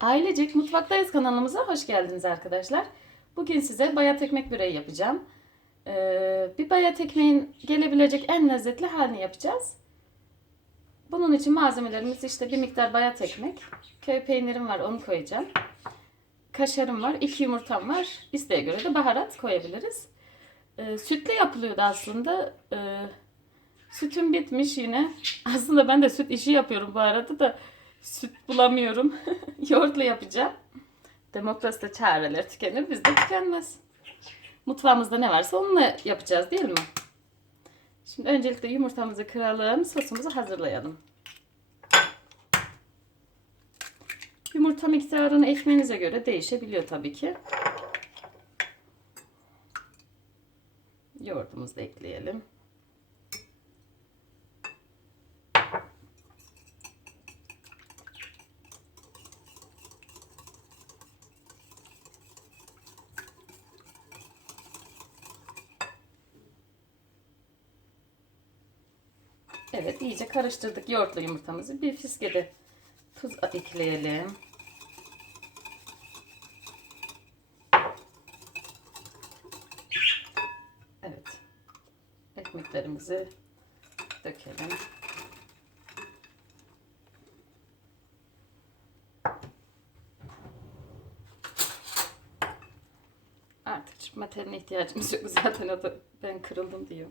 Ailecek Mutfaktayız kanalımıza hoş geldiniz arkadaşlar. Bugün size bayat ekmek böreği yapacağım. Ee, bir bayat ekmeğin gelebilecek en lezzetli halini yapacağız. Bunun için malzemelerimiz işte bir miktar bayat ekmek, köy peynirim var onu koyacağım. Kaşarım var, iki yumurtam var. İsteğe göre de baharat koyabiliriz. Ee, sütle yapılıyordu aslında. Ee, sütüm bitmiş yine. Aslında ben de süt işi yapıyorum bu arada da süt bulamıyorum. Yoğurtla yapacağım. Demokraside çareler tükenir, bizde tükenmez. Mutfağımızda ne varsa onunla yapacağız değil mi? Şimdi öncelikle yumurtamızı kıralım, sosumuzu hazırlayalım. Yumurta miktarını ekmeğinize göre değişebiliyor tabii ki. Yoğurdumuzu da ekleyelim. Evet iyice karıştırdık yoğurtlu yumurtamızı. Bir fiske de tuz ekleyelim. Evet. Ekmeklerimizi dökelim. Artık çırpma teline ihtiyacımız yok. Zaten da ben kırıldım diyor.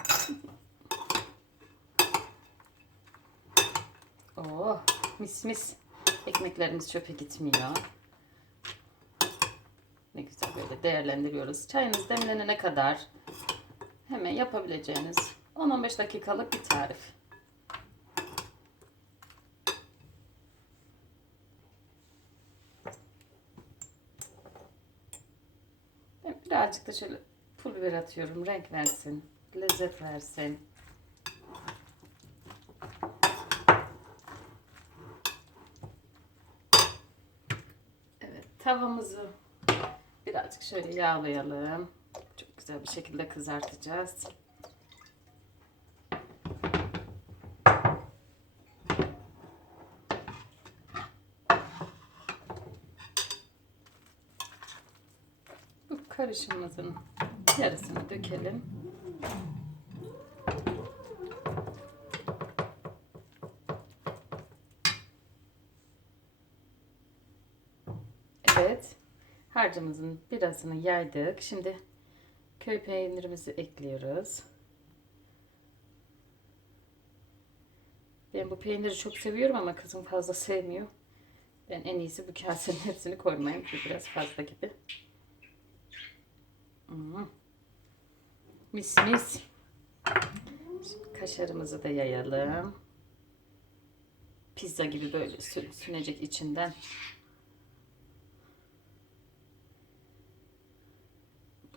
Oh mis mis. Ekmeklerimiz çöpe gitmiyor. Ne güzel böyle değerlendiriyoruz. Çayınız demlenene kadar hemen yapabileceğiniz 10-15 dakikalık bir tarif. Ben birazcık da şöyle pul biber atıyorum. Renk versin. Lezzet versin. Evet, tavamızı birazcık şöyle yağlayalım. Çok güzel bir şekilde kızartacağız. Bu karışımımızın yarısını dökelim. Evet. Harcımızın birazını yaydık. Şimdi köy peynirimizi ekliyoruz. Ben bu peyniri çok seviyorum ama kızım fazla sevmiyor. Ben en iyisi bu kasenin hepsini koymayayım. Bu biraz fazla gibi. Hmm. Mis mis. Kaşarımızı da yayalım. Pizza gibi böyle sü- sünecek içinden.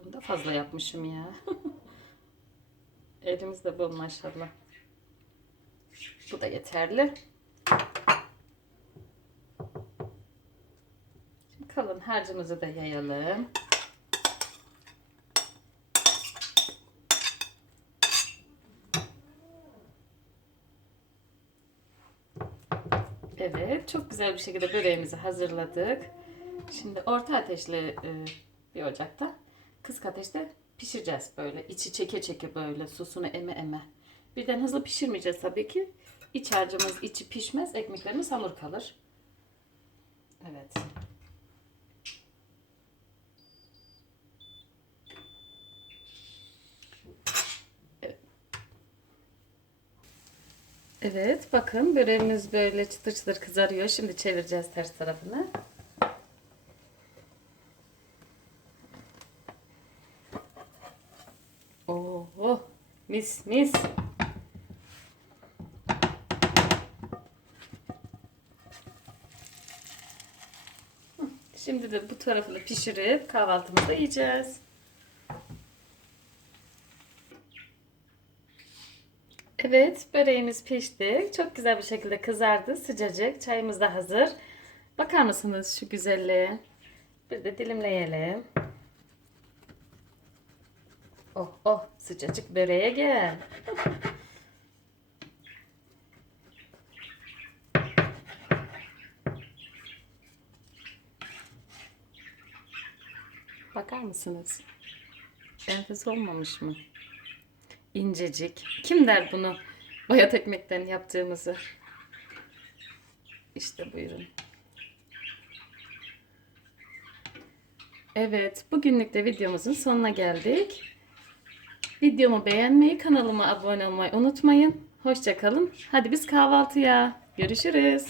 Bunu da fazla yapmışım ya. Elimiz de bol maşallah. Bu da yeterli. Şimdi kalan harcımızı da yayalım. Evet, çok güzel bir şekilde böreğimizi hazırladık. Şimdi orta ateşli e, bir ocakta kısık ateşte pişireceğiz böyle. içi çeke çeke böyle sosunu eme eme. Birden hızlı pişirmeyeceğiz tabii ki. İç harcımız içi pişmez, ekmeklerimiz hamur kalır. Evet. Evet. Bakın böreğimiz böyle çıtır çıtır kızarıyor. Şimdi çevireceğiz ters tarafını. Oh, mis mis. Şimdi de bu tarafını pişirip kahvaltımızda yiyeceğiz. Evet, böreğimiz pişti. Çok güzel bir şekilde kızardı. Sıcacık. Çayımız da hazır. Bakar mısınız şu güzelliğe? Bir de dilimleyelim. Oh oh sıcacık böreğe gel. Bakar mısınız? Enfes olmamış mı? İncecik. Kim der bunu bayat ekmekten yaptığımızı? İşte buyurun. Evet, bugünlük de videomuzun sonuna geldik. Videomu beğenmeyi, kanalıma abone olmayı unutmayın. Hoşçakalın. Hadi biz kahvaltıya. Görüşürüz.